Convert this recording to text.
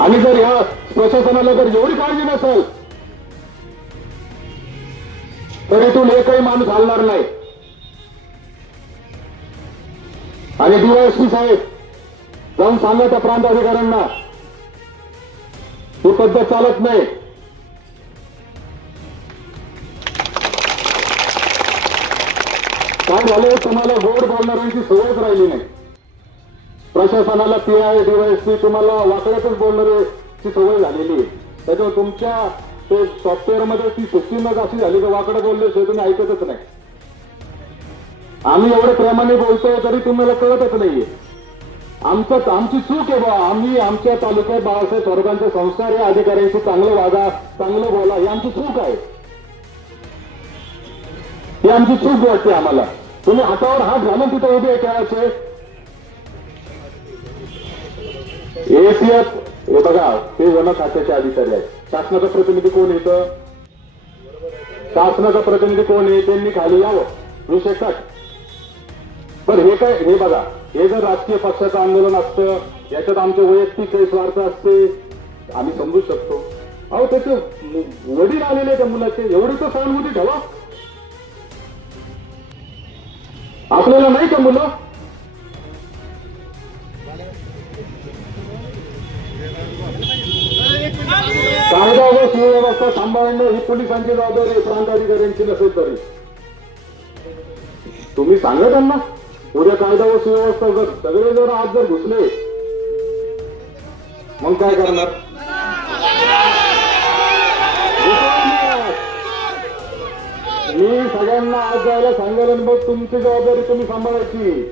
आणि जर या प्रशासनाला जर एवढी काळजी नसेल तर इथून एकही माणूस हलणार नाही. आणि डीवायएसपी साहेब जाऊन सांगा त्या प्रांत अधिकाऱ्यांना ही पद्धत चालत नाही. काय झालं, तुम्हाला गोड बोलणाऱ्यांची सवयच राहिली नाही. प्रशासनाला पीआय डीवायएसपी तुम्हाला वाकड्यातच बोलणाऱ्याची सवय झालेली आहे. त्याच्यामुळे तुमच्या ते सॉफ्टवेअर मध्ये ती सिस्टीमच अशी झाली की वाकडं बोलल्याशिवाय तुम्ही ऐकतच नाही. आम्ही एवढे प्रेमाने बोलतोय तरी तुम्हाला कळतच नाहीये. आमची चूक आहे बा. आम्ही आमच्या तालुक्यात बाळासाहेब थोरातांचे संस्कार या अधिकाऱ्यांशी चांगलं वागा, चांगलं बोला, ही आमची चूक आहे. ही आमची चूक वाटते आम्हाला. तुम्ही हातावर हात घालून तिथे उभे खेळायचे. एसीएफ हे बघा, ते वन खात्याचे अधिकारी आहेत. शासनाचा प्रतिनिधी कोण येतं? शासनाचा प्रतिनिधी कोण आहे? त्यांनी खाली यावं, विषय कट. पण हे काय, हे बघा, हे जर राजकीय पक्षाचं आंदोलन असतं, याच्यात आमचे वैयक्तिक काही स्वार्थ असते, आम्ही समजू शकतो. अहो त्याचे वडील आलेले त्या मुलाचे, एवढी तर सहानुभूती ठेवा. आपल्याला नाही का मुलं? कायदा व सुव्यवस्था सांभाळणं ही पोलिसांची जबाबदारी आहे, प्रांत अधिकाऱ्यांची नसेल तरी. तुम्ही सांगा त्यांना, उद्या कायदा व सुव्यवस्था जर सगळे जर आज जर घुसले मग काय करणार? मी सगळ्यांना आज जायला सांगायला, मग तुमची जबाबदारी तुम्ही सांभाळायची.